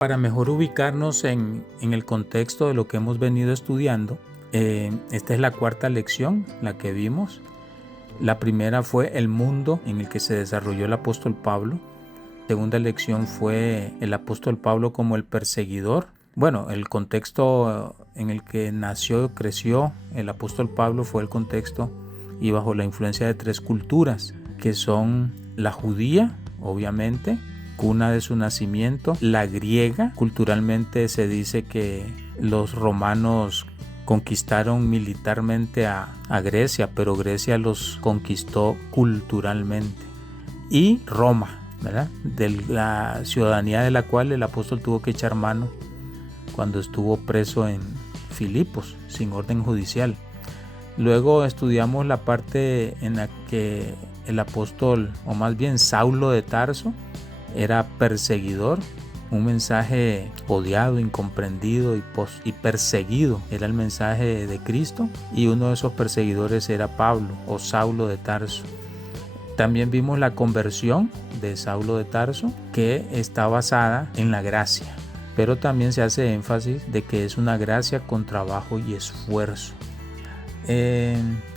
Para mejor ubicarnos en el contexto de lo que hemos venido estudiando, esta es la cuarta lección, la que vimos. La primera fue el mundo en el que se desarrolló el apóstol Pablo. La segunda lección fue el apóstol Pablo como el perseguidor. Bueno, el contexto en el que nació, creció el apóstol Pablo fue el contexto y bajo la influencia de tres culturas, que son la judía, obviamente, cuna de su nacimiento, la griega. Culturalmente se dice que los romanos conquistaron militarmente a Grecia, pero Grecia los conquistó culturalmente. Y Roma, ¿verdad? De la ciudadanía de la cual el apóstol tuvo que echar mano cuando estuvo preso en Filipos, sin orden judicial. Luego estudiamos la parte en la que el apóstol, o más bien Saulo de Tarso, era perseguidor, un mensaje odiado, incomprendido y perseguido. Era el mensaje de Cristo y uno de esos perseguidores era Pablo o Saulo de Tarso. También vimos la conversión de Saulo de Tarso, que está basada en la gracia, pero también se hace énfasis de que es una gracia con trabajo y esfuerzo.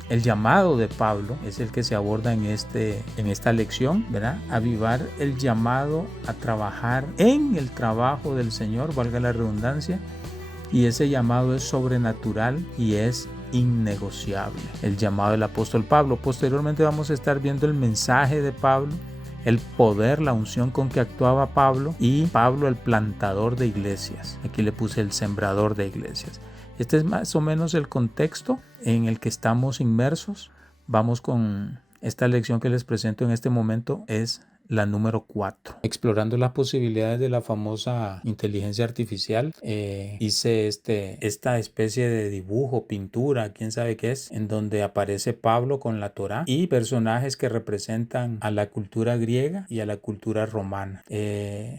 El llamado de Pablo es el que se aborda en esta lección, ¿verdad? Avivar el llamado a trabajar en el trabajo del Señor, valga la redundancia, y ese llamado es sobrenatural y es innegociable. El llamado del apóstol Pablo. Posteriormente vamos a estar viendo el mensaje de Pablo, el poder, la unción con que actuaba Pablo, y Pablo el plantador de iglesias. Aquí le puse el sembrador de iglesias. Este es más o menos el contexto en el que estamos inmersos. Vamos con esta lección que les presento en este momento, es la número 4. Explorando las posibilidades de la famosa inteligencia artificial, hice esta especie de dibujo, pintura, quién sabe qué es, en donde aparece Pablo con la Torá y personajes que representan a la cultura griega y a la cultura romana.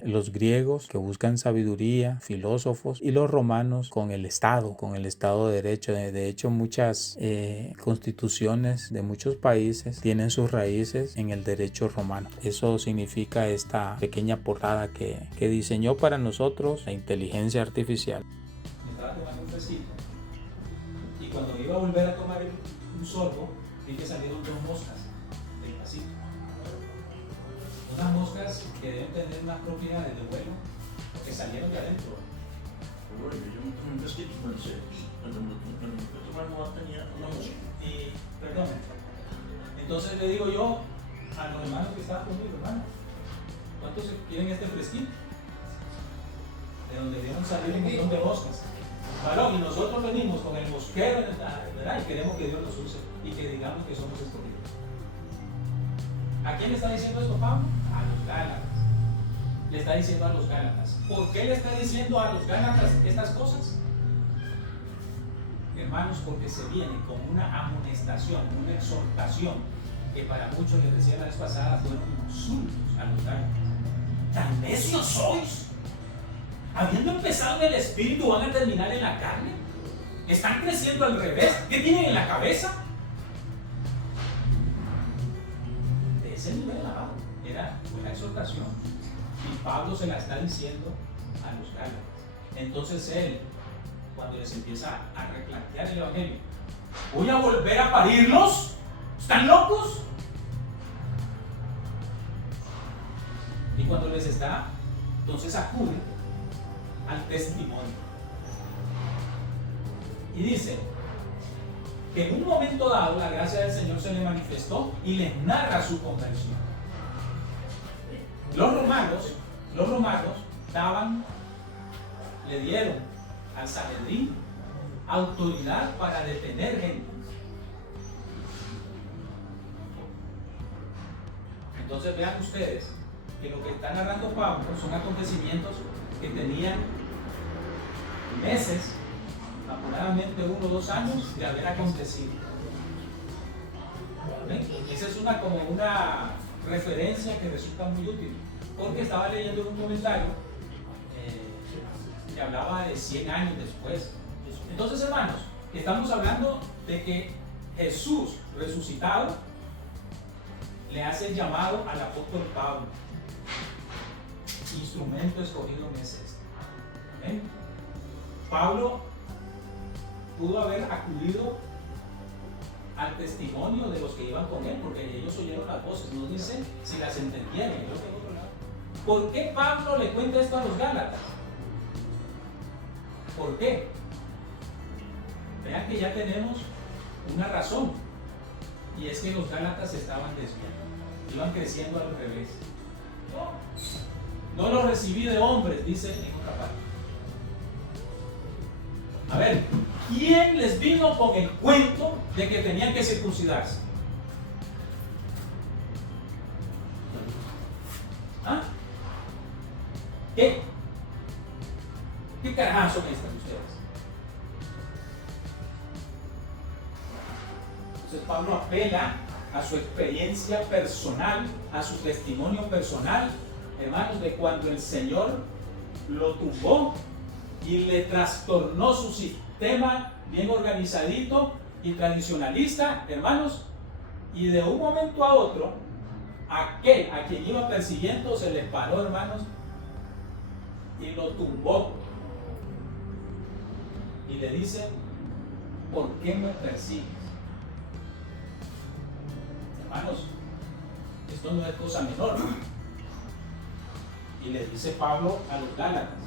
Los griegos que buscan sabiduría, filósofos, y los romanos con el Estado de Derecho. De hecho, muchas constituciones de muchos países tienen sus raíces en el derecho romano. Eso significa esta pequeña portada que diseñó para nosotros la inteligencia artificial. Me estaba tomando un fresquito y cuando iba a volver a tomar un sorbo vi que salieron dos moscas del pasito. Unas moscas que deben tener unas propiedades de vuelo que salieron de adentro. Bueno, yo me tomé un fresquito y pensé, cuando me tomando tenía una mosca. Y, perdón, entonces le digo yo a los hermanos que estaban conmigo, hermano, ¿cuántos quieren este fresquito? De donde vieron salir un montón de moscas. Varón, y nosotros venimos con el mosquero, ¿verdad? Y queremos que Dios nos use y que digamos que somos escogidos. ¿A quién le está diciendo esto Pablo? A los Gálatas. Le está diciendo a los Gálatas. ¿Por qué le está diciendo a los Gálatas estas cosas? Hermanos, porque se viene con una amonestación, una exhortación, que para muchos, les decía la vez pasada, fueron insultos a los Gálatas. ¿Tan necios sois? Habiendo empezado en el espíritu, ¿van a terminar en la carne? ¿Están creciendo al revés? ¿Qué tienen en la cabeza? De ese nivel abajo era una exhortación. Y Pablo se la está diciendo a los Gálatas. Entonces él, cuando les empieza a replantear el evangelio, ¿voy a volver a parirlos? ¿Están locos? Y cuando les está, entonces acude al testimonio. Y dice que en un momento dado la gracia del Señor se le manifestó y les narra su conversión. Los romanos le dieron al Sanedrín autoridad para detener gente. Entonces vean ustedes que lo que está narrando Pablo son acontecimientos que tenían meses, aproximadamente 1 o 2 años de haber acontecido. Esa es como una referencia que resulta muy útil, porque estaba leyendo en un comentario que hablaba de 100 años después. Entonces, hermanos, estamos hablando de que Jesús resucitado le hace el llamado al apóstol Pablo. Instrumento escogido en ese. Pablo pudo haber acudido al testimonio de los que iban con él, porque ellos oyeron las voces, no dice si las entendieron. ¿Por qué Pablo le cuenta esto a los Gálatas? ¿Por qué? Vean que ya tenemos una razón, y es que los Gálatas se estaban desviando, iban creciendo al revés. No lo recibí de hombres, dice en otra parte. A ver, ¿quién les vino con el cuento de que tenían que circuncidarse? ¿Ah? ¿Qué? ¿Qué carajas son estas de ustedes? Entonces Pablo apela a su experiencia personal, a su testimonio personal, hermanos, de cuando el Señor lo tumbó y le trastornó su sistema bien organizadito y tradicionalista, hermanos, y de un momento a otro, aquel a quien iba persiguiendo se le paró, hermanos, y lo tumbó y le dice: ¿por qué me persigues? Hermanos, esto no es cosa menor. Y le dice Pablo a los Gálatas: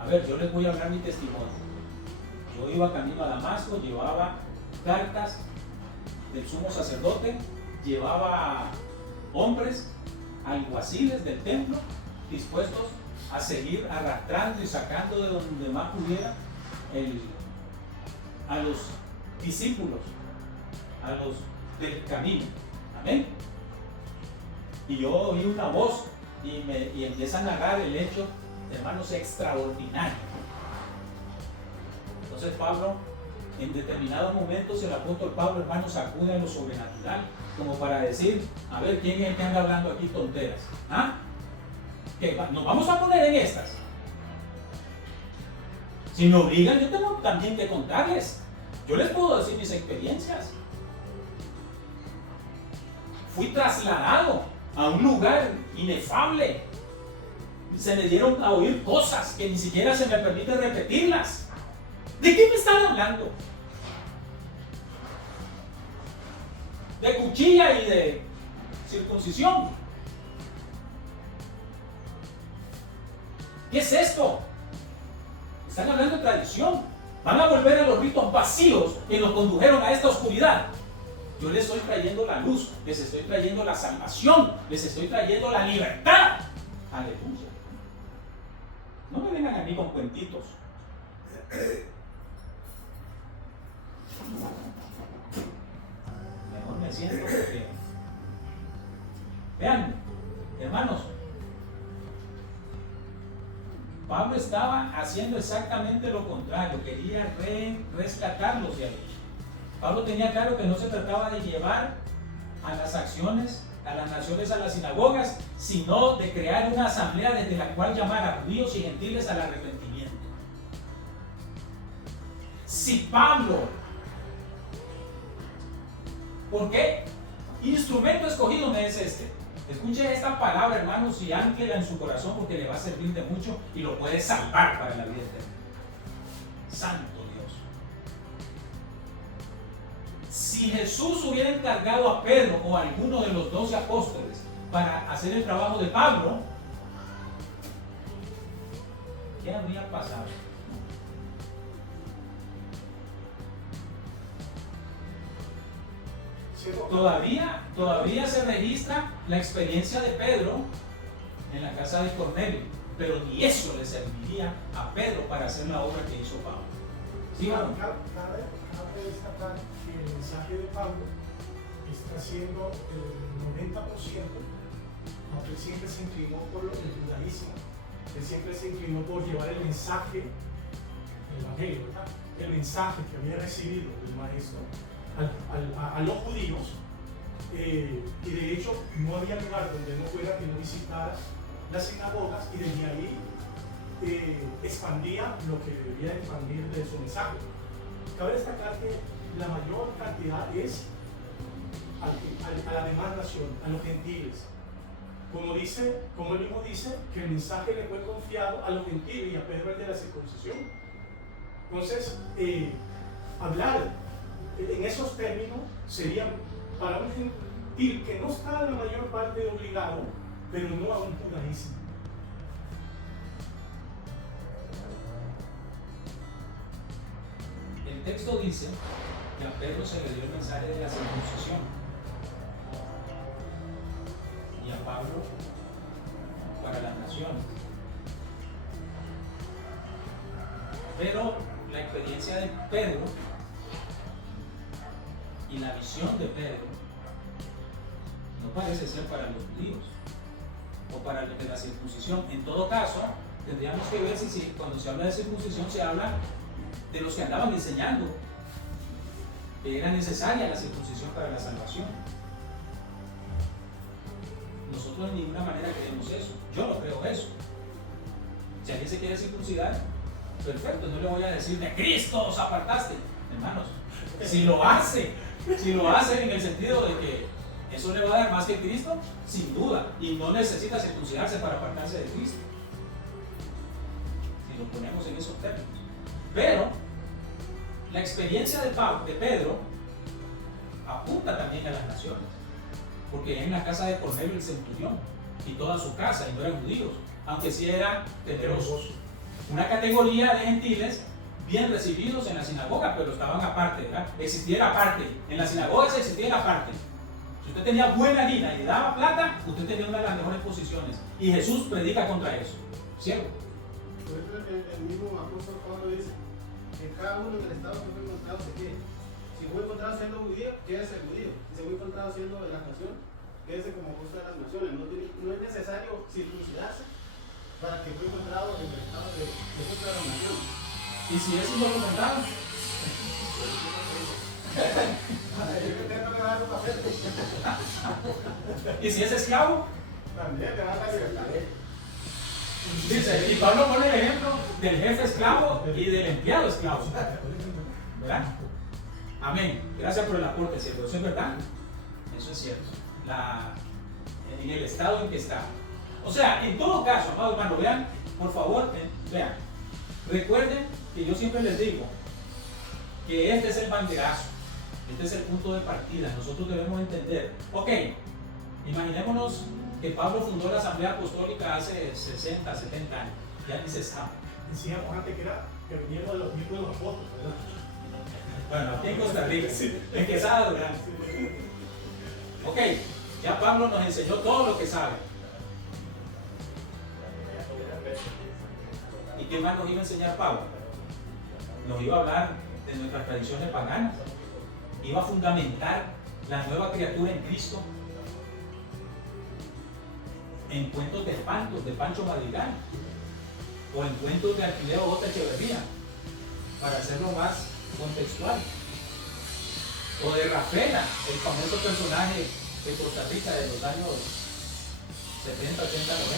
a ver, yo les voy a hablar mi testimonio. Yo iba camino a Damasco, llevaba cartas del sumo sacerdote, llevaba hombres, alguaciles del templo, dispuestos a seguir arrastrando y sacando de donde más pudiera a los discípulos, a los del camino. Amén. Y yo oí una voz y empieza a narrar el hecho, hermanos, extraordinario. Entonces Pablo, en determinados momentos, el apóstol Pablo, hermanos, acude a lo sobrenatural, como para decir: a ver, ¿quién es el que anda hablando aquí tonteras? ¿Ah? ¿Qué? ¿Nos vamos a poner en estas? Si me obligan, yo tengo también que contarles. Yo les puedo decir mis experiencias. Fui trasladado a un lugar inefable. Se me dieron a oír cosas que ni siquiera se me permite repetirlas. ¿De qué me están hablando? De cuchilla y de circuncisión. ¿Qué es esto? Están hablando de tradición. Van a volver a los ritos vacíos que nos condujeron a esta oscuridad. Yo les estoy trayendo la luz, les estoy trayendo la salvación, les estoy trayendo la libertad. Aleluya. No me vengan a mí con cuentitos. Mejor me siento porque... Vean, hermanos, Pablo estaba haciendo exactamente lo contrario, quería rescatarlos de ahí. Pablo tenía claro que no se trataba de llevar a las acciones, a las naciones, a las sinagogas, sino de crear una asamblea desde la cual llamar a judíos y gentiles al arrepentimiento. Si Pablo, ¿por qué? Instrumento escogido me es este. Escuche esta palabra, hermanos, y ánclela en su corazón, porque le va a servir de mucho y lo puede salvar para la vida eterna. Santo Dios. Si Jesús hubiera encargado a Pedro o a alguno de los 12 apóstoles para hacer el trabajo de Pablo, ¿qué habría pasado? Todavía se registra la experiencia de Pedro en la casa de Cornelio, pero ni eso le serviría a Pedro para hacer la obra que hizo Pablo. ¿Sí, cabe destacar que el mensaje de Pablo está siendo el 90%, aunque él siempre se inclinó por el judaísmo, él siempre se inclinó por llevar el mensaje, el evangelio, ¿verdad? El mensaje que había recibido del maestro a los judíos, y de hecho no había lugar donde no fuera que no visitara las sinagogas, y desde ahí expandía lo que debía expandir de su mensaje. Cabe destacar que la mayor cantidad es a la demás nación, a los gentiles. Como él mismo dice, que el mensaje le fue confiado a los gentiles y a Pedro el de la circuncisión. Entonces, hablar en esos términos sería para un gentil que no está la mayor parte obligado, pero no a un judaísmo. El texto dice que a Pedro se le dio el mensaje de la circuncisión y a Pablo para las naciones. Pero la experiencia de Pedro y la visión de Pedro no parece ser para los judíos o para los de la circuncisión. En todo caso, tendríamos que ver si cuando se habla de circuncisión se habla de los que andaban enseñando que era necesaria la circuncisión para la salvación. Nosotros de ninguna manera creemos eso. Yo no creo eso. Si alguien se quiere circuncidar, perfecto, no le voy a decir de Cristo os apartaste. Hermanos, si lo hace en el sentido de que eso le va a dar más que Cristo, sin duda, y no necesita circuncidarse para apartarse de Cristo. Si lo ponemos en esos términos. Pero la experiencia de Pedro apunta también a las naciones, porque en la casa de Cornelio el centurión y toda su casa, y no eran judíos, aunque sí eran temerosos. Una categoría de gentiles bien recibidos en la sinagoga, pero estaban aparte, ¿verdad? Existía aparte. En la sinagoga se existía aparte. Si usted tenía buena vida y le daba plata, usted tenía una de las mejores posiciones. Y Jesús predica contra eso. ¿Cierto? Por eso el mismo apóstol Pablo dice que cada uno en el estado que fue encontrado se quede. Si fue encontrado siendo judío, quédese judío. Si se fue encontrado siendo de la nación, quédese como justo de las naciones. No es necesario circuncidarse para que fue encontrado en el estado de justo de la nación. ¿Y si es indocumentado? ¿Y si es esclavo? También le da la libertad. Dice, y Pablo pone el ejemplo del jefe esclavo y del empleado esclavo. ¿Verdad? Amén. Gracias por el aporte, ¿cierto? Eso es verdad. Eso es cierto. En el estado en que está. O sea, en todo caso, amados hermanos, vean, por favor, vean. Recuerden que yo siempre les digo que este es el banderazo. Este es el punto de partida. Nosotros debemos entender. Ok, imaginémonos que Pablo fundó la Asamblea Apostólica hace 60, 70 años. Ya ni se sabe. Decíamos antes que veníamos de los mismos de los apóstoles, ¿verdad? Bueno, aquí en Costa Rica, en Quesada Durán. Ok, ya Pablo nos enseñó todo lo que sabe. ¿Y qué más nos iba a enseñar Pablo? Nos iba a hablar de nuestras tradiciones paganas. Iba a fundamentar la nueva criatura en Cristo en cuentos de espantos de Pancho Madrigal o en cuentos de Alquileo J. Echeverría, para hacerlo más contextual, o de Rafela, el famoso personaje de Costa Rica de los años 70, 80, 90.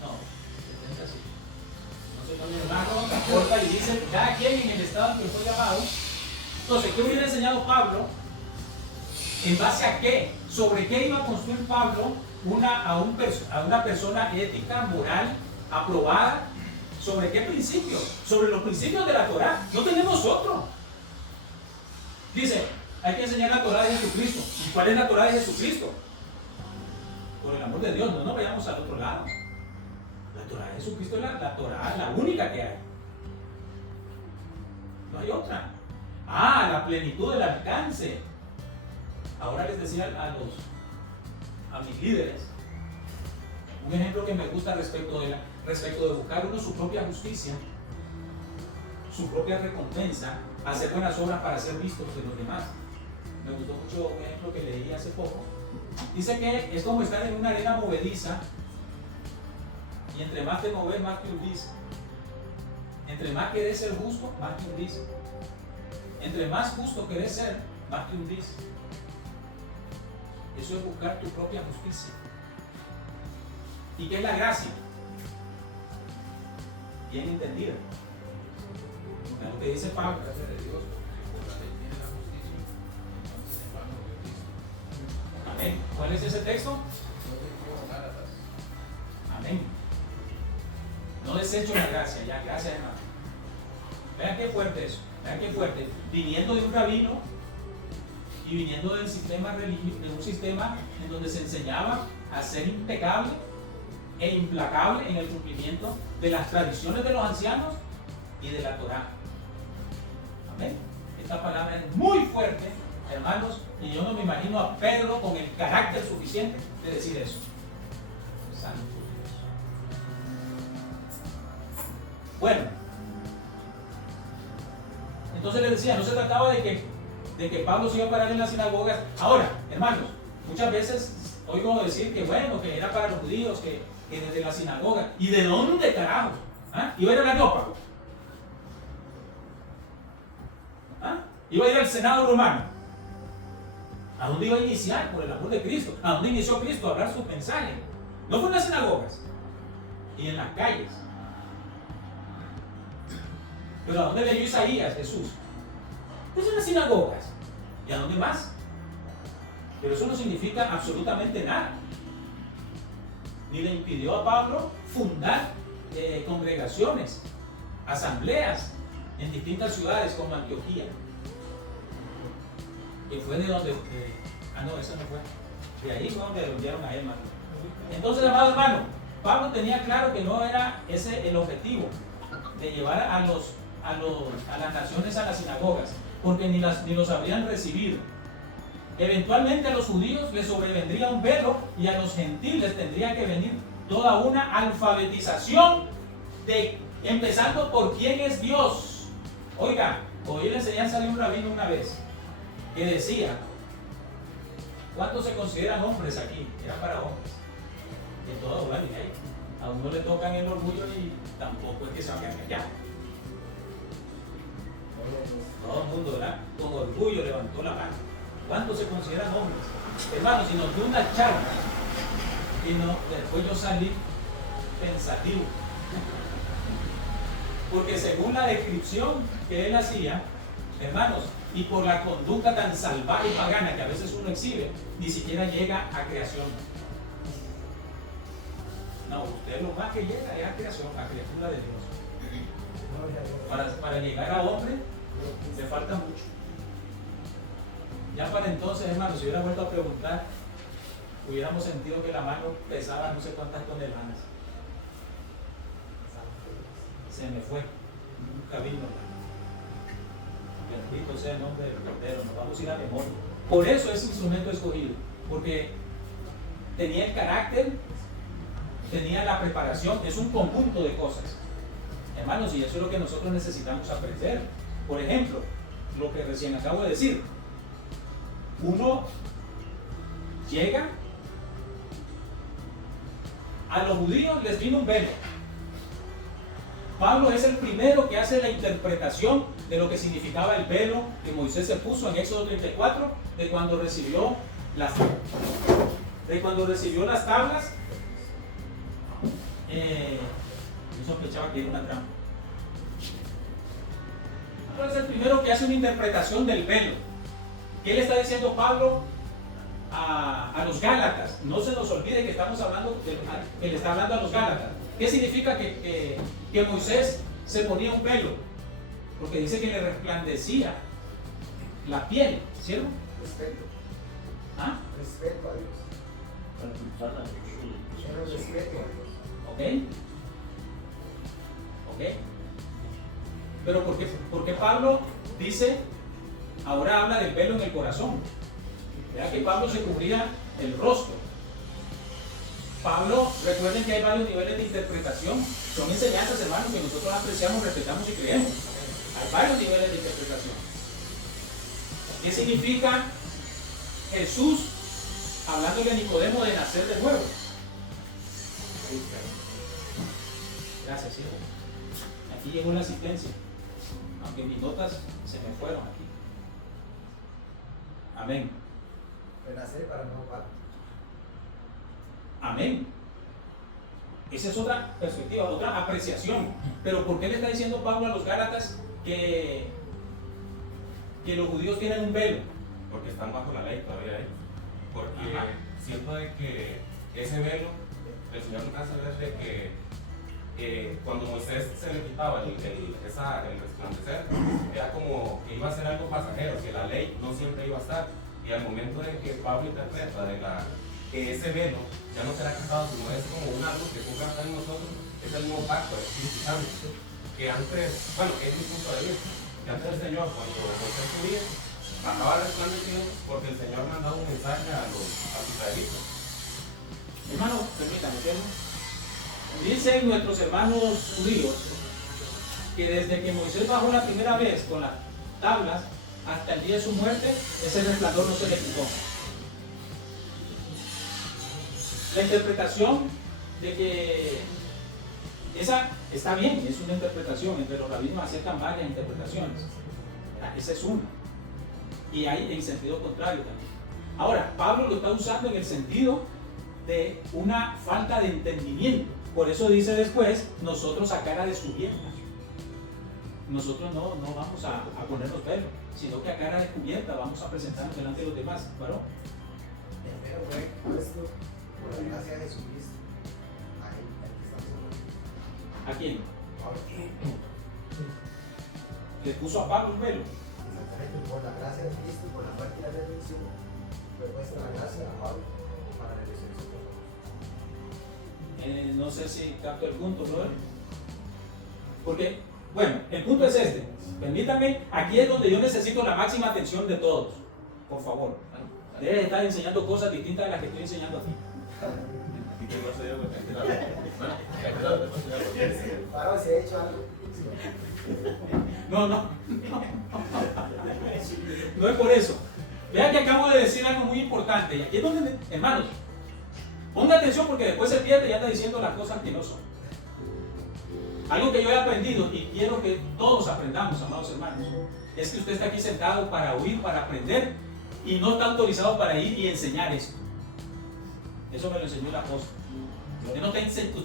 No, 70 sí. No sé cuándo, hermano, aporta y dice cada quien en el estado en que fue llamado. Entonces, ¿qué hubiera enseñado Pablo? ¿En base a qué? ¿Sobre qué iba a construir Pablo a una persona ética, moral, aprobada? ¿Sobre qué principios? Sobre los principios de la Torá. No tenemos otro. Dice, hay que enseñar la Torá de Jesucristo. ¿Y cuál es la Torá de Jesucristo? Por el amor de Dios, no nos vayamos al otro lado. La Torá de Jesucristo es la Torá, la única que hay. No hay otra. La plenitud del alcance. Ahora les decía a mis líderes un ejemplo que me gusta respecto de buscar uno su propia justicia, su propia recompensa, hacer buenas obras para ser vistos de los demás. Me gustó mucho un ejemplo que leí hace poco. Dice que es como estar en una arena movediza y entre más te moves, más te hundís. Entre más querés ser justo, más te hundís. Entre más justo querés ser, más te hundís. Eso es buscar tu propia justicia. ¿Y qué es la gracia? Bien entendida. Es lo que dice Pablo. Amén. ¿Cuál es ese texto? Amén. No desecho la gracia, ya gracia hermano. Vean qué fuerte eso, vean qué fuerte. Viniendo de un rabino y viniendo del sistema religioso, de un sistema en donde se enseñaba a ser impecable e implacable en el cumplimiento de las tradiciones de los ancianos y de la Torá. Amén. Esta palabra es muy fuerte, hermanos, y yo no me imagino a Pedro con el carácter suficiente de decir eso. Santo Dios. Bueno, entonces les decía, no se trataba de que Pablo se iba a parar en las sinagogas. Ahora, hermanos, muchas veces oigo decir que bueno, que era para los judíos, que desde la sinagoga. ¿Y de dónde carajo? ¿Ah? ¿Iba a ir al Areópago? ¿Ah? ¿Iba a ir al Senado romano? ¿A dónde iba a iniciar, por el amor de Cristo? ¿A dónde inició Cristo a hablar sus mensajes? No fue en las sinagogas y en las calles. Pero ¿a dónde leyó Isaías, Jesús? Pues en las sinagogas. ¿Y a dónde más? Pero eso no significa absolutamente nada. Ni le impidió a Pablo fundar congregaciones, asambleas en distintas ciudades como Antioquía, que fue de donde... no, eso no fue. De ahí fue donde lo enviaron a él, hermano. Entonces, amado hermano, Pablo tenía claro que no era ese el objetivo de llevar a las naciones a las sinagogas, porque ni los habrían recibido. Eventualmente a los judíos les sobrevendría un velo y a los gentiles tendría que venir toda una alfabetización empezando por quién es Dios. Oiga, oí la enseñanza de un rabino una vez que decía: ¿cuántos se consideran hombres aquí? Era para hombres. De toda humanidad. A uno le tocan el orgullo y tampoco es que se vayan a callar. Todo el mundo, ¿verdad? Con orgullo levantó la mano. ¿Cuántos se consideran hombres? Hermanos, si nos dio una charla y después yo salí pensativo. Porque según la descripción que él hacía, hermanos, y por la conducta tan salvaje y pagana que a veces uno exhibe, ni siquiera llega a creación. No, usted lo más que llega es a creación, a criatura de Dios. Para llegar a hombre, le falta mucho. Ya para entonces, hermanos, si hubiera vuelto a preguntar, hubiéramos sentido que la mano pesaba no sé cuántas toneladas. Se me fue. Nunca vino. Bendito sea el nombre del Cordero. Nos vamos a ir a memoria. Por eso es instrumento escogido. Porque tenía el carácter, tenía la preparación. Es un conjunto de cosas. Hermanos, y eso es lo que nosotros necesitamos aprender. Por ejemplo, lo que recién acabo de decir. Uno llega, a los judíos les vino un velo. Pablo es el primero que hace la interpretación de lo que significaba el velo que Moisés se puso en Éxodo 34, de cuando recibió las tablas. Yo sospechaba que era una trampa. Pablo es el primero que hace una interpretación del velo. ¿Qué le está diciendo Pablo a los Gálatas? No se nos olvide que estamos hablando que le está hablando a los Gálatas. ¿Qué significa que Moisés se ponía un velo? Porque dice que le resplandecía la piel, ¿cierto? Respeto. ¿Ah? Respeto a Dios. Para cruzar la Era respeto a Dios. ¿Ok? Pero ¿por qué Pablo dice, ahora habla del velo en el corazón? Vea que Pablo se cubría el rostro. Pablo, recuerden que hay varios niveles de interpretación. Son enseñanzas, hermanos, que nosotros apreciamos, respetamos y creemos. Hay varios niveles de interpretación. ¿Qué significa Jesús hablándole a Nicodemo de nacer de nuevo? Gracias, hijo. Aquí llegó la asistencia, aunque mis notas se me fueron aquí. Amén. Renacer para no parar. Amén. Esa es otra perspectiva, otra apreciación. Pero ¿por qué le está diciendo Pablo a los Gálatas que los judíos tienen un velo? Porque están bajo la ley todavía ellos. Porque Ajá. siento de que ese velo, el Señor nos hace ver de que cuando Moisés se le quitaba el resplandecer, era como que iba a ser algo pasajero, que la ley no siempre iba a estar. Y al momento en que Pablo interpreta que ese velo ya no será quitado, sino es como una luz que cubra en nosotros, es el nuevo pacto, el Espíritu Santo, que antes, bueno, es mi punto de vista, que antes el Señor, cuando Moisés subía, bajaba resplandecido porque el Señor mandaba un mensaje a los israelitas. Hermano, permítame, ¿cierto? Dicen nuestros hermanos judíos que desde que Moisés bajó la primera vez con las tablas hasta el día de su muerte, ese resplandor no se le quitó. La interpretación de que esa está bien, es una interpretación, entre los rabinos aceptan varias interpretaciones. Esa es una. Y hay en sentido contrario también. Ahora, Pablo lo está usando en el sentido de una falta de entendimiento. Por eso dice después, nosotros a cara descubierta. Nosotros no vamos a ponernos velos, sino que a cara descubierta vamos a presentarnos delante de los demás. ¿Varón? Pero fue puesto por la gracia de Jesucristo. Ahí estamos hablando. ¿A quién? Ahora, ¿Le puso a Pablo un velo? exactamente, por la gracia de Cristo, por la parte de la redención, fue puesta la gracia a Pablo para la resurrección. No sé si capto el punto, ¿no? Porque, bueno, el punto es este. Permítanme, aquí es donde yo necesito la máxima atención de todos. Por favor. Debes estar enseñando cosas distintas a las que estoy enseñando aquí. Ahora se ha hecho algo. No. No es por eso. Vean que acabo de decir algo muy importante. Y aquí es donde, hermanos, ponga atención porque después se pierde y anda diciendo las cosas que no son. Algo que yo he aprendido y quiero que todos aprendamos, amados hermanos, es que usted está aquí sentado para oír, para aprender y no está autorizado para ir y enseñar esto. Eso me lo enseñó el apóstol. Usted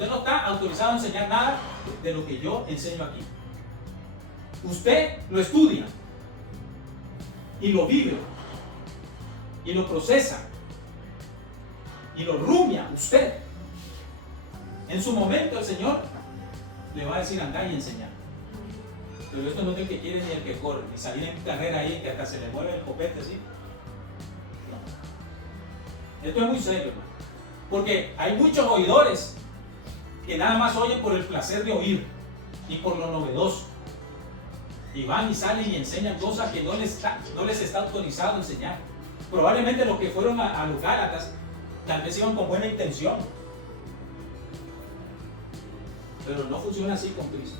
no está autorizado a enseñar nada de lo que yo enseño aquí. Usted lo estudia y lo vive y lo procesa y lo rumia usted. En su momento el Señor le va a decir andar y enseñar. Pero esto no es el que quiere ni el que corre, ni salir en carrera ahí que hasta se le mueve el copete así. No. Esto es muy serio, hermano. Porque hay muchos oidores que nada más oyen por el placer de oír y por lo novedoso. Y van y salen y enseñan cosas que no les está autorizado a enseñar. Probablemente los que fueron a los Gálatas tal vez iban con buena intención. Pero no funciona así con Cristo.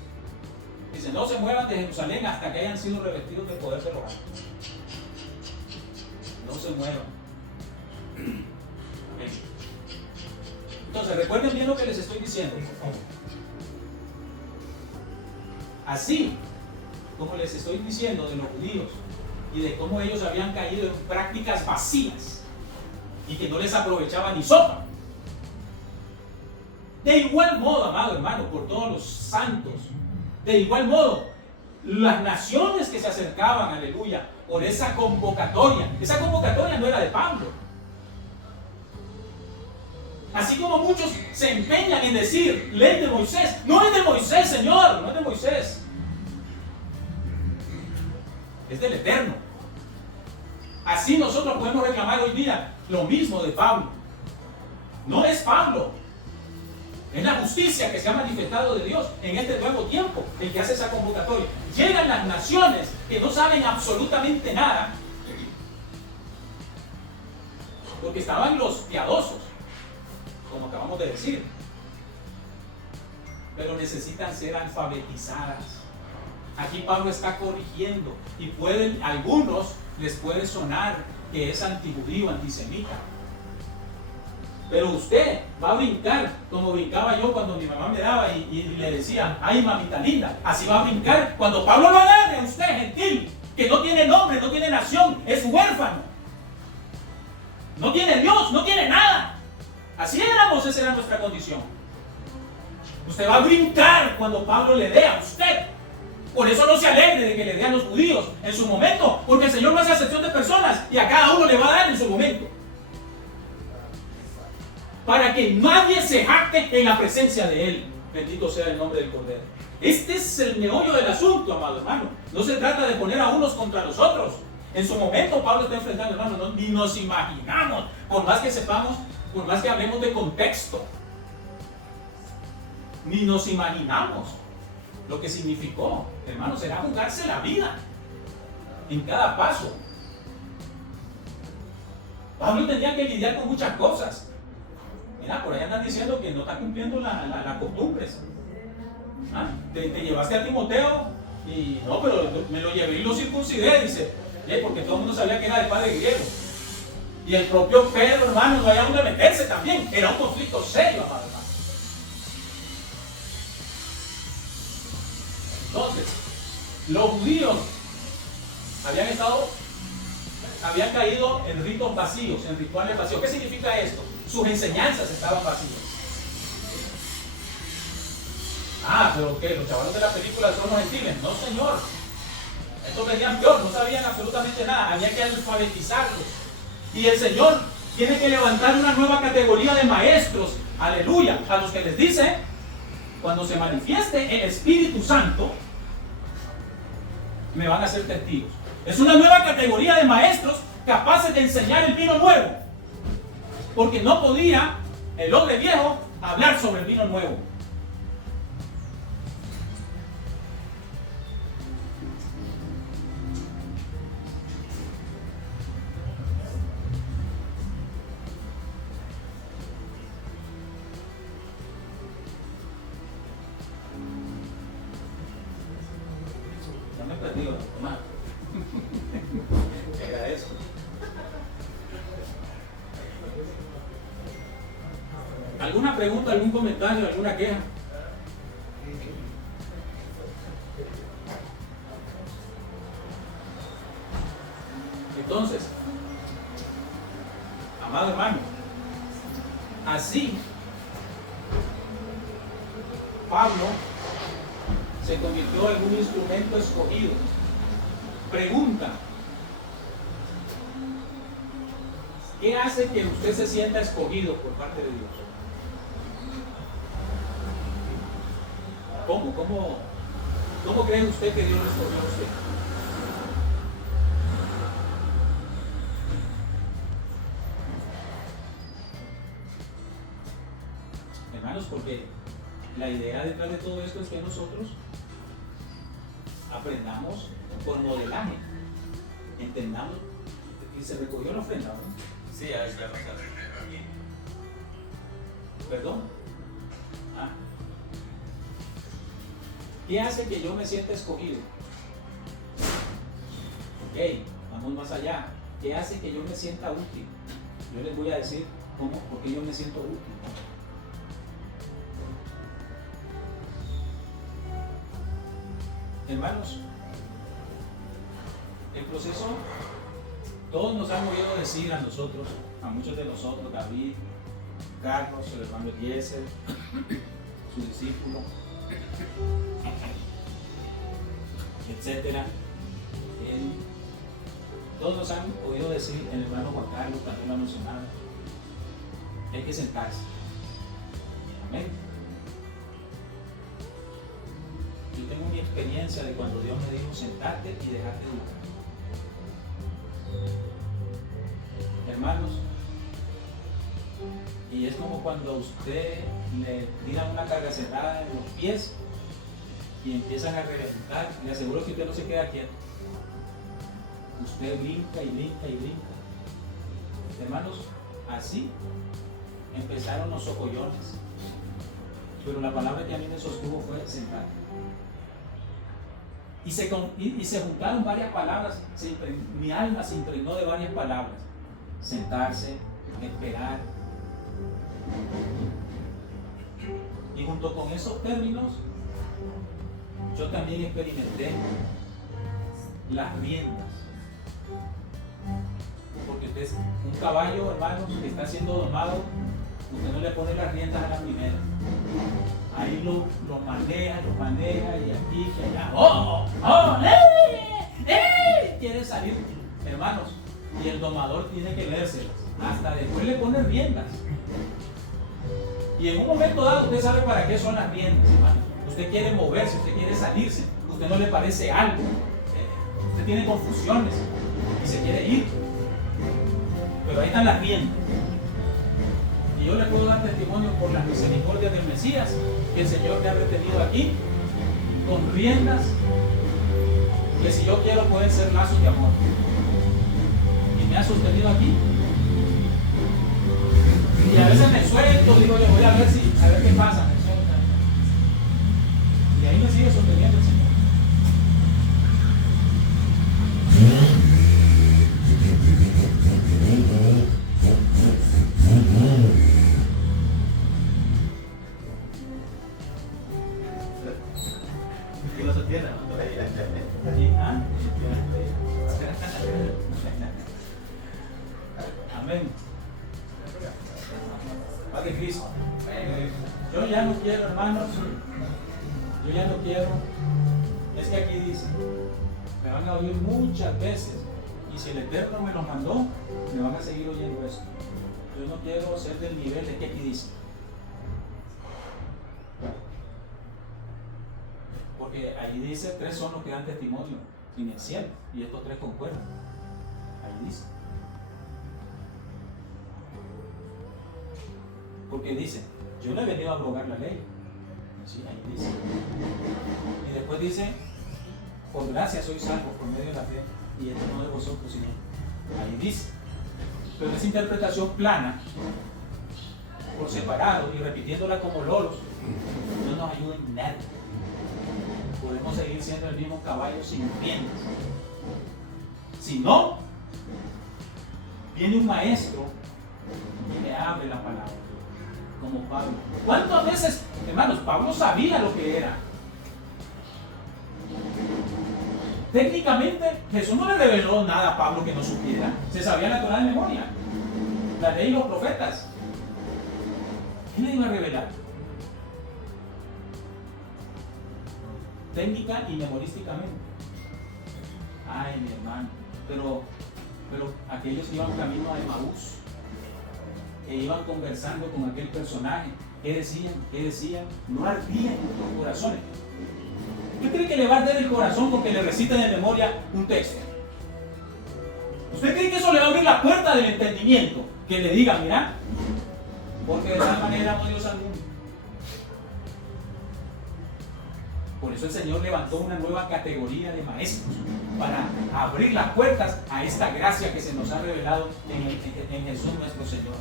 Dice, no se muevan de Jerusalén hasta que hayan sido revestidos del poder de los ángeles. No se muevan. Amén. Entonces, recuerden bien lo que les estoy diciendo, por favor. Así como les estoy diciendo de los judíos y de cómo ellos habían caído en prácticas vacías y que no les aprovechaba ni sopa. De igual modo, amado hermano, por todos los santos, de igual modo, las naciones que se acercaban, aleluya, por esa convocatoria no era de Pablo. Así como muchos se empeñan en decir, ley de Moisés, no es de Moisés, Señor, no es de Moisés. Es del Eterno. Así nosotros podemos reclamar hoy día lo mismo de Pablo. No es Pablo. Es la justicia que se ha manifestado de Dios en este nuevo tiempo, el que hace esa convocatoria. Llegan las naciones que no saben absolutamente nada, porque estaban los piadosos, como acabamos de decir, pero necesitan ser alfabetizadas. Aquí Pablo está corrigiendo y algunos les puede sonar que es antijudío, antisemita. Pero usted va a brincar como brincaba yo cuando mi mamá me daba y le decía, ay mamita linda. Así va a brincar cuando Pablo lo agarre a usted, gentil, que no tiene nombre, no tiene nación, es huérfano. No tiene Dios, no tiene nada. Así éramos, esa era nuestra condición. Usted va a brincar cuando Pablo le dé a usted. Por eso no se alegre de que le dé a los judíos en su momento, porque el Señor no hace acepción de personas y a cada uno le va a dar en su momento. Para que nadie se jacte en la presencia de Él. Bendito sea el nombre del Cordero. Este es el meollo del asunto, amado hermano. No se trata de poner a unos contra los otros. En su momento Pablo está enfrentando, hermano, ni nos imaginamos, por más que sepamos, por más que hablemos de contexto, ni nos imaginamos lo que significó. Hermanos, será jugarse la vida en cada paso. Pablo tenía que lidiar con muchas cosas. Mira, por ahí andan diciendo que no está cumpliendo las costumbres. ¿Ah? Te llevaste a Timoteo y no, pero me lo llevé y lo circuncidé, dice, porque todo el mundo sabía que era de padre griego. Y el propio Pedro, hermano, no había donde meterse también. Era un conflicto serio, amado hermano. Entonces, los judíos habían caído en ritos vacíos, en rituales vacíos. ¿Qué significa esto? Sus enseñanzas estaban vacías. Ah, pero ¿qué? ¿Los chavalos de la película son los gentiles? No, señor. Estos venían peor, no sabían absolutamente nada. Había que alfabetizarlos. Y el Señor tiene que levantar una nueva categoría de maestros, aleluya, a los que les dice, cuando se manifieste el Espíritu Santo, me van a ser testigos. Es una nueva categoría de maestros capaces de enseñar el vino nuevo. Porque no podía el hombre viejo hablar sobre el vino nuevo. Ya me he perdido, hermano. ¿Qué era eso? ¿Alguna pregunta, algún comentario, alguna queja? Entonces, amado hermano, así Pablo se convirtió en un instrumento escogido. Pregunta: ¿qué hace que usted se sienta escogido por parte de Dios? ¿Cómo cree usted que Dios lo escogió a usted? Hermanos, porque la idea detrás de todo esto es que nosotros aprendamos por modelaje, entendamos. Y se recogió la ofrenda, ¿no? Sí, ya pasaron. Perdón. Ah. ¿Qué hace que yo me sienta escogido? Ok, vamos más allá. ¿Qué hace que yo me sienta útil? Yo les voy a decir por qué yo me siento útil. Hermanos, el proceso, todos nos han oído decir a nosotros, a muchos de nosotros, David, Carlos, el hermano Eliezer, su discípulo, etcétera. Todos nos han oído decir, el hermano Juan Carlos también lo ha mencionado, hay que sentarse. Amén. Yo tengo mi experiencia de cuando Dios me dijo sentate y dejarte educar. Hermanos, y es como cuando a usted le tiran una carga cerrada en los pies y empiezan a reventar. Le aseguro que usted no se queda quieto. Usted brinca y brinca y brinca. Hermanos, así empezaron los socollones. Pero la palabra que a mí me sostuvo fue sentar. Y se juntaron varias palabras. Mi alma se impregnó de varias palabras. Sentarse, esperar. Y junto con esos términos, yo también experimenté las riendas. Porque usted es un caballo, hermano, que está siendo domado, usted no le pone las riendas a la primera. Ahí lo maneja y aquí y allá. Quiere salir, hermanos, y el domador tiene que vérselas. Hasta después le pone riendas. Y en un momento dado usted sabe para qué son las riendas, hermano. Usted quiere moverse, usted quiere salirse, usted no le parece algo, usted tiene confusiones y se quiere ir. Pero ahí están las riendas. Y yo le puedo dar testimonio por las misericordias del Mesías, que el Señor me ha retenido aquí con riendas que si yo quiero pueden ser lazos de amor. Y me ha sostenido aquí. Y a veces me suelto, digo yo voy a ver qué pasa, me suelta. Y ahí me sigue sosteniendo el Señor. ¿Quién lo sostiene? ¿Ah? Amén. Padre Cristo, yo ya no quiero, hermanos, yo ya no quiero. Es que aquí dice, me van a oír muchas veces, y si el Eterno me lo mandó, me van a seguir oyendo esto. Yo no quiero ser del nivel de que aquí dice. Porque ahí dice, 3 son los que dan testimonio en el cielo, y estos 3 concuerdan. Ahí dice. Porque dice, yo no he venido a abrogar la ley. Sí, ahí dice. Y después dice, por gracia soy salvo por medio de la fe, y esto no de vosotros, sino. Ahí dice. Pero esa interpretación plana, por separado y repitiéndola como loros, no nos ayuda en nada. Podemos seguir siendo el mismo caballo sin riendas. Si no, viene un maestro y le abre la palabra, como Pablo. ¿Cuántas veces, hermanos, Pablo sabía lo que era? Técnicamente, Jesús no le reveló nada a Pablo que no supiera. Se sabía la Torá de memoria, la ley y los profetas. ¿Quién le iba a revelar? Técnica y memorísticamente. Ay, mi hermano. Pero aquellos iban camino a Emaús, que iban conversando con aquel personaje. ¿Qué decían? ¿Qué decían? No ardían los corazones. ¿Usted cree que le va a arder el corazón porque le reciten de memoria un texto? ¿Usted cree que eso le va a abrir la puerta del entendimiento? Que le diga, mira, porque de tal manera amó Dios al mundo. Por eso el Señor levantó una nueva categoría de maestros para abrir las puertas a esta gracia que se nos ha revelado en Jesús nuestro Señor.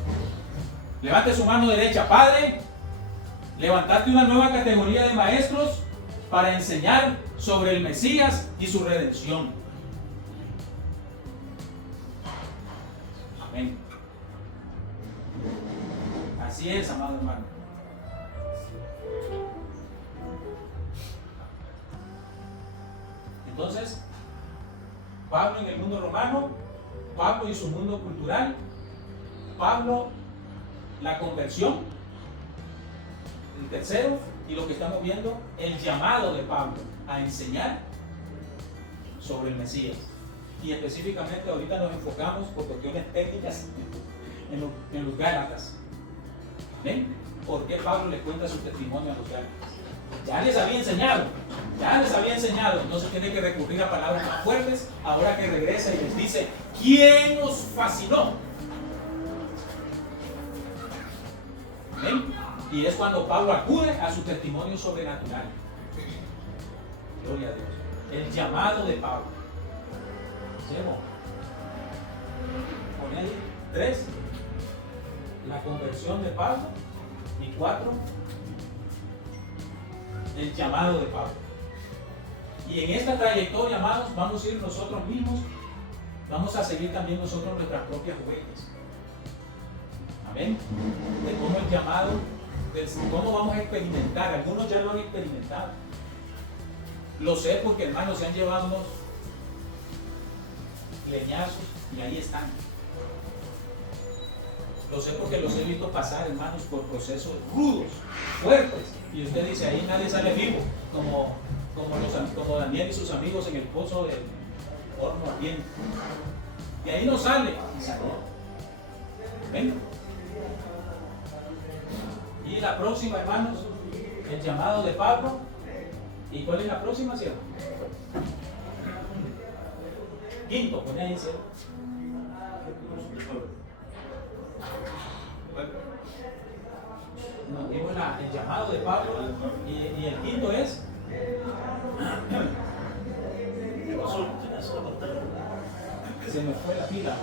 Levante su mano derecha. Padre, levantaste una nueva categoría de maestros para enseñar sobre el Mesías y su redención. Amén. Así es, amado hermano. Entonces, Pablo en el mundo romano, Pablo y su mundo cultural, Pablo, la conversión, el tercero, y lo que estamos viendo, el llamado de Pablo a enseñar sobre el Mesías. Y específicamente ahorita nos enfocamos por cuestiones técnicas en los Gálatas. ¿Ven? ¿Por qué Pablo les cuenta su testimonio a los Gálatas? Ya les había enseñado, no se tiene que recurrir a palabras más fuertes, ahora que regresa y les dice, ¿quién os fascinó? ¿Ven? Y es cuando Pablo acude a su testimonio sobrenatural. Gloria a Dios. El llamado de Pablo. Pone ahí 3, la conversión de Pablo, y 4, el llamado de Pablo. Y en esta trayectoria, amados, vamos a ir nosotros mismos, vamos a seguir también nosotros nuestras propias huellas. Amén. De cómo el llamado, de cómo vamos a experimentar. Algunos ya lo han experimentado. Lo sé porque, hermanos, se han llevado unos leñazos y ahí están. Lo sé porque los he visto pasar, hermanos, por procesos rudos, fuertes. Y usted dice, ahí nadie sale vivo, como Daniel y sus amigos en el pozo del horno ardiente. Y ahí no sale, y salió. Venga. Y la próxima, hermanos, el llamado de Pablo. ¿Y cuál es la próxima, cierto? Quinto, pone ahí, cierto. Nos dimos el llamado de Pablo y el quinto es. ¿Qué pasó? ¿Tienes la pantalla? Se me fue la pila.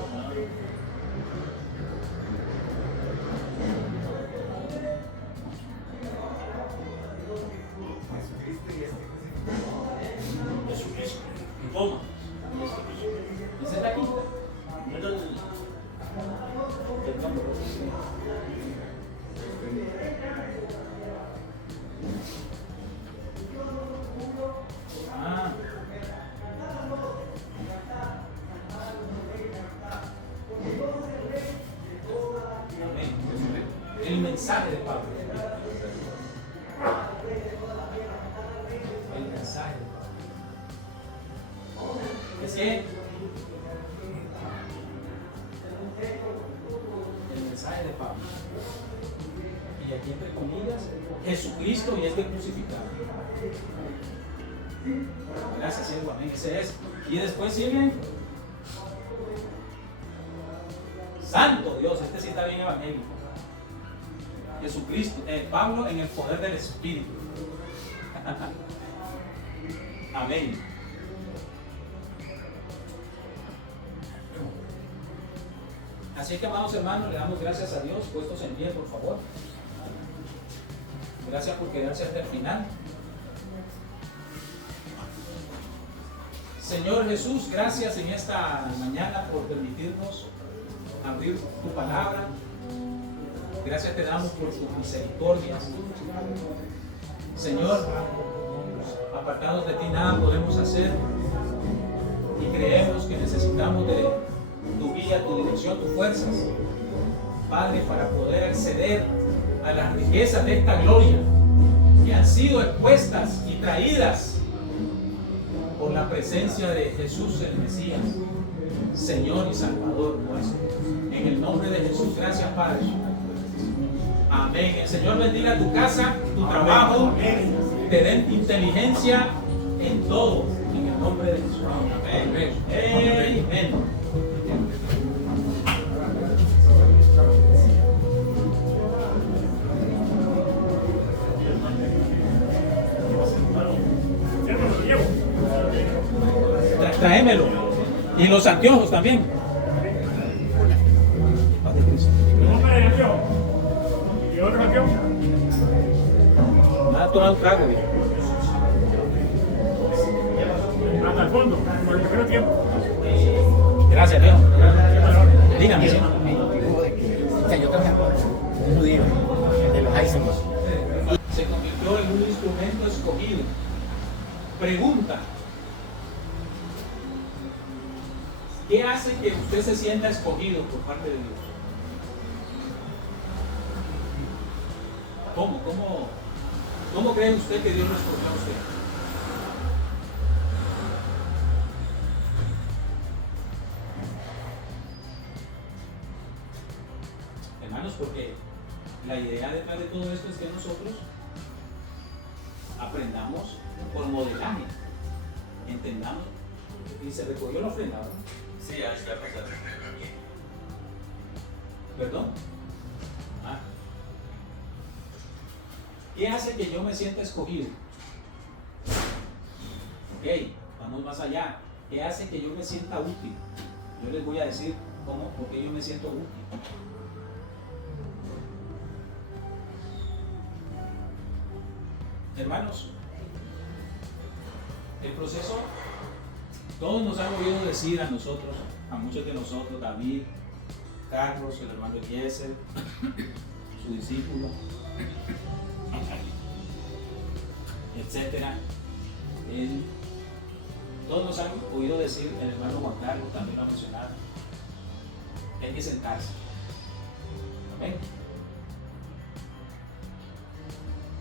Jesucristo. Toma. ¿Esa es la quinta? Mira el- Ah. Amén. El mensaje de Pablo. El mensaje de Pablo. Es que el mensaje de Pablo. Y aquí entre comillas, Jesucristo y este crucificado. Gracias, siervo, amén. Ese es. Y después sigue. Santo Dios, este sí está bien evangélico. Jesucristo, Pablo en el poder del Espíritu. Amén. Así que, amados hermanos, le damos gracias a Dios, puestos en pie, por favor. Gracias por quedarse hasta el final. Señor Jesús, gracias en esta mañana por permitirnos abrir tu palabra. Gracias te damos por tus misericordias. Señor, apartados de ti nada podemos hacer y creemos que necesitamos de tu guía, tu dirección, tus fuerzas, Padre, para poder acceder a las riquezas de esta gloria que han sido expuestas y traídas por la presencia de Jesús el Mesías, Señor y Salvador nuestro. En el nombre de Jesús, gracias, Padre. Amén. El Señor bendiga tu casa, tu trabajo, te den inteligencia en todo, en el nombre de Jesús. Amén. Amén. Tráemelo. Y los anteojos también. ¿Y otro campeón? Nada, toma un trago. Hasta el fondo, por el primer tiempo. Gracias, Dios. Dígame. ¿Sí? O sea, yo trabajé con un judío de los Eisenberg. Se convirtió en un instrumento escogido. Pregunta. ¿Qué hace que usted se sienta escogido por parte de Dios? ¿Cómo cree usted que Dios lo escogió a usted? Hermanos, porque la idea detrás de todo esto es que nosotros aprendamos por modelaje, entendamos. Y se recogió la ofrenda, ¿verdad? Sí, ya está pasando. ¿Perdón? Ah. ¿Qué hace que yo me sienta escogido? Ok, vamos más allá. ¿Qué hace que yo me sienta útil? Yo les voy a decir por qué yo me siento útil. Hermanos, el proceso, todos nos han oído decir a nosotros, a muchos de nosotros, David, Carlos, el hermano Eliezer, su discípulo, etcétera. Todos nos han oído decir, el hermano Juan Carlos también lo ha mencionado, hay que sentarse. Amén.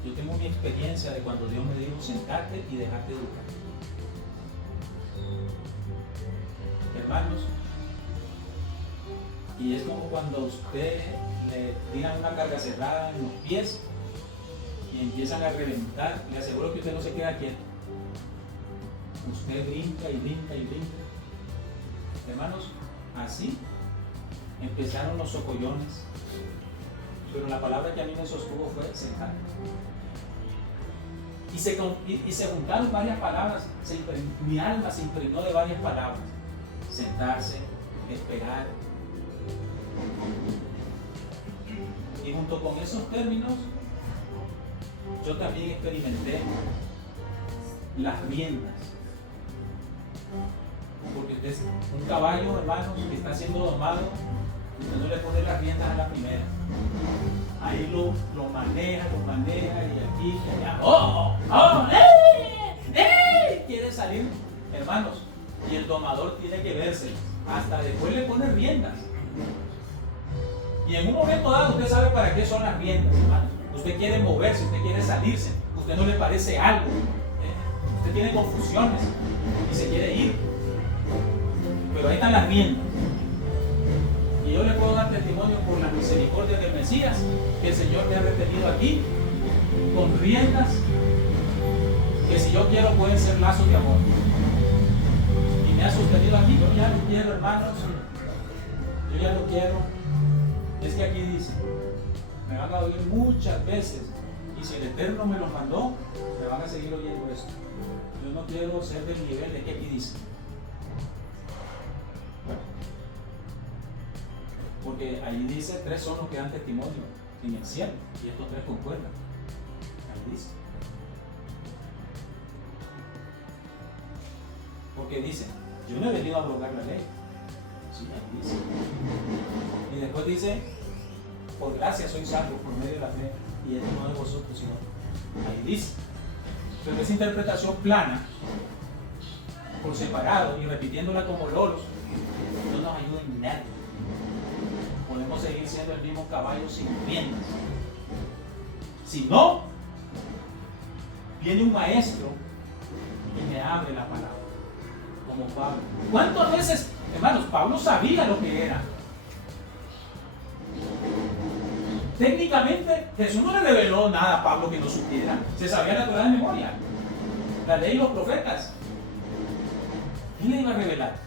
Yo tengo mi experiencia de cuando Dios me dijo sentarte y dejarte educar. Hermanos, y es como cuando a usted le tiran una carga cerrada en los pies y empiezan a reventar, le aseguro que usted no se queda quieto. Usted brinca y brinca y brinca. Hermanos, así empezaron los socollones. Pero la palabra que a mí me sostuvo fue sentar. Y se juntaron varias palabras. Mi alma se impregnó de varias palabras. Sentarse, esperar. Y junto con esos términos, yo también experimenté las riendas. Porque usted es un caballo, hermano, que está siendo domado, usted no le pone las riendas a la primera. Ahí lo maneja y aquí y allá. ¡Oh! ¡Oh! Quiere salir, hermanos. Y el domador tiene que verse. Hasta después le pone riendas. Y en un momento dado usted sabe para qué son las riendas, hermanos. Usted quiere moverse, usted quiere salirse. Usted no le parece algo. Usted tiene confusiones y se quiere ir. Pero ahí están las riendas. Y yo le puedo dar testimonio por la misericordia del Mesías, que el Señor me ha retenido aquí con riendas que si yo quiero pueden ser lazos de amor. Y me ha sostenido aquí. Yo ya no quiero, hermanos. Yo ya no quiero. Es que aquí dice, me van a oír muchas veces, y si el Eterno me lo mandó, me van a seguir oyendo esto. Yo no quiero ser del nivel de que aquí dice. Porque ahí dice, 3 son los que dan testimonio en el cielo, y estos 3 concuerdan. Ahí dice. Porque dice, yo no he venido a abrogar la ley. Sí, ahí dice. Y después dice, por gracia soy salvo por medio de la fe, y esto no de vosotros, sino ahí dice. Pero esa interpretación plana, por separado y repitiéndola como loros, no nos ayuda en nada. Podemos seguir siendo el mismo caballo sin riendas. Si no, viene un maestro y me abre la palabra, como Pablo. ¿Cuántas veces, hermanos, Pablo sabía lo que era? Técnicamente, Jesús no le reveló nada a Pablo que no supiera. Se sabía la Torá de memoria, la ley y los profetas. ¿Quién le iba a revelar?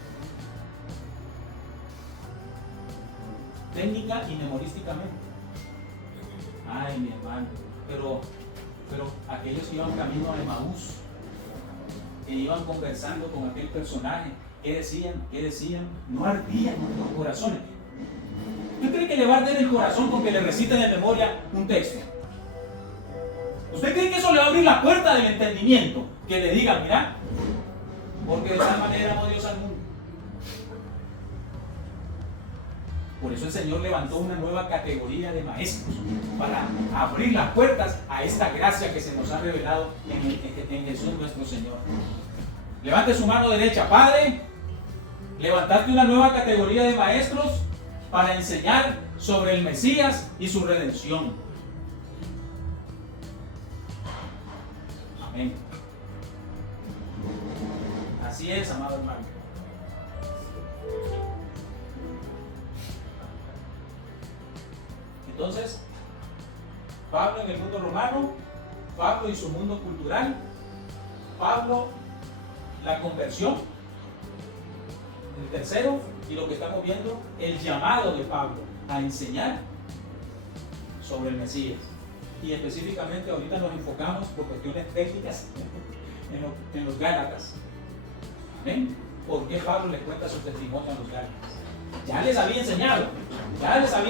Técnica y memorísticamente. Ay, mi hermano. Pero aquellos que iban camino a Emaús, que iban conversando con aquel personaje, ¿qué decían? No ardían nuestros corazones. ¿Usted cree que le va a arder el corazón con que le reciten de memoria un texto? ¿Usted cree que eso le va a abrir la puerta del entendimiento? Que le digan, mira, porque de tal manera amó Dios al mundo. Por eso el Señor levantó una nueva categoría de maestros para abrir las puertas a esta gracia que se nos ha revelado en Jesús nuestro Señor. Levante su mano derecha. Padre, levantaste una nueva categoría de maestros para enseñar sobre el Mesías y su redención. Amén. Así es, amado hermano. Entonces, Pablo en el mundo romano, Pablo y su mundo cultural, Pablo, la conversión, el tercero, y lo que estamos viendo, el llamado de Pablo a enseñar sobre el Mesías. Y específicamente ahorita nos enfocamos por cuestiones técnicas en los Gálatas. ¿Ven? ¿Por qué Pablo les cuenta su testimonio a los Gálatas? Ya les había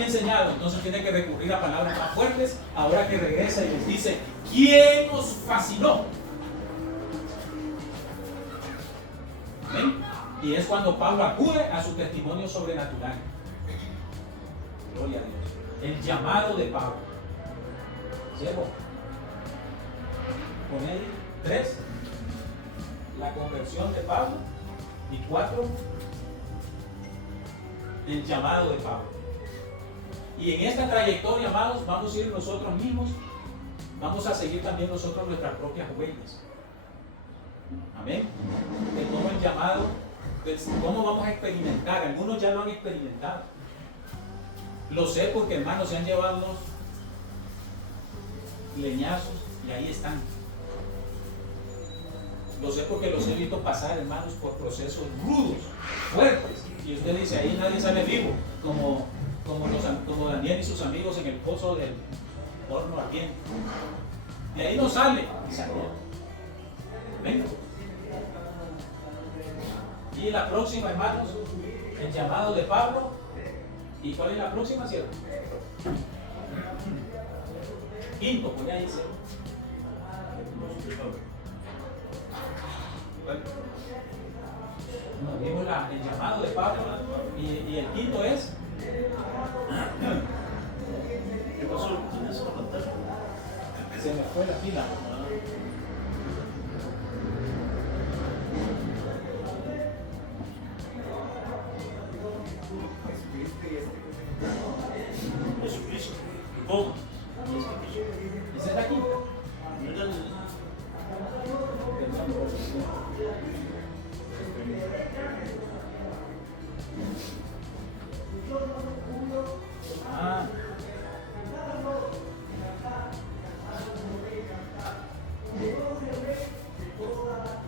enseñado, entonces tiene que recurrir a palabras más fuertes, ahora que regresa y les dice, ¿quién os fascinó? ¿Ven? Y es cuando Pablo acude a su testimonio sobrenatural. Gloria a Dios. El llamado de Pablo. Llevo. Con él 3, la conversión de Pablo, y 4, el llamado de Pablo. Y en esta trayectoria, amados, vamos a ir nosotros mismos, vamos a seguir también nosotros nuestras propias huellas. Amén. De cómo el llamado, de cómo vamos a experimentar. Algunos ya lo han experimentado. Lo sé porque, hermanos, se han llevado unos leñazos Y ahí están. Lo sé porque los he visto pasar, hermanos, por procesos rudos, fuertes. Y usted dice, ahí nadie sale vivo, como Daniel y sus amigos en el pozo del horno ardiente. De ahí no sale, y salieron. ¿Ven? Y la próxima, hermanos, el llamado de Pablo. ¿Y cuál es la próxima, cierto? Quinto, pues ya dice. Bueno, nos vimos el llamado de Pablo y el quinto es. ¿Qué pasó? ¿Tenías una pantalla? Se me fue la pila. Jesucristo. ¿Cómo? ¿Ese está aquí? Mira el... Ah.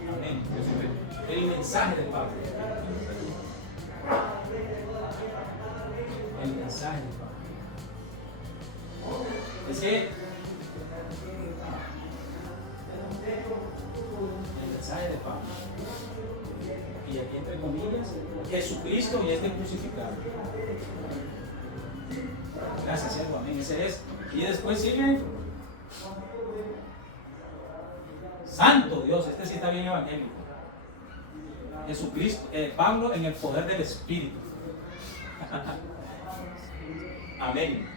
Amén. El mensaje de Pablo. El mensaje de Pablo. Es que el mensaje de Pablo. Y aquí entre comillas, Jesucristo y este crucificado. Gracias, siervo, amén. Ese es. Y después sigue. Santo Dios, este sí está bien evangélico. Jesucristo, Pablo en el poder del Espíritu. Amén.